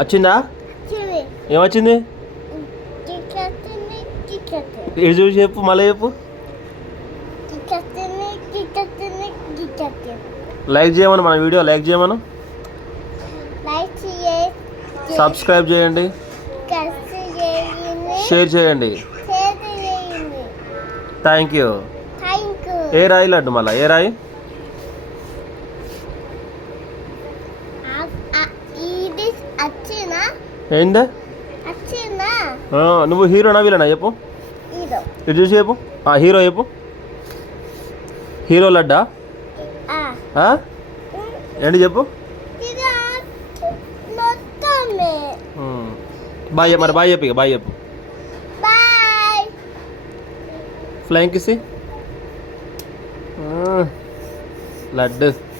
వచ్చిందా? ఏమొచ్చింది? ఇటు చూసి చెప్పు మళ్ళీ చెప్పు. లైక్ చేయమను మన వీడియో లైక్ చేయమను. సబ్స్క్రైబ్ చేయండి. షేర్ చేయండి. Thank you. ఏ రాయి లడ్డు మళ్ళీ? ఏ రాయి ఇది వచ్చినా ఏందా? నువ్వు హీరోనా వీళ్ళనా చెప్పు. ఇదో చూసి చెప్పు. ఆ, హీరో చెప్పు. హీరో లడ్డా? ఏంటి చెప్పు. బాయ్ మరి బాయ్ చెప్పు ఇక బాయ్ చెప్పు. Flying kiss laddu.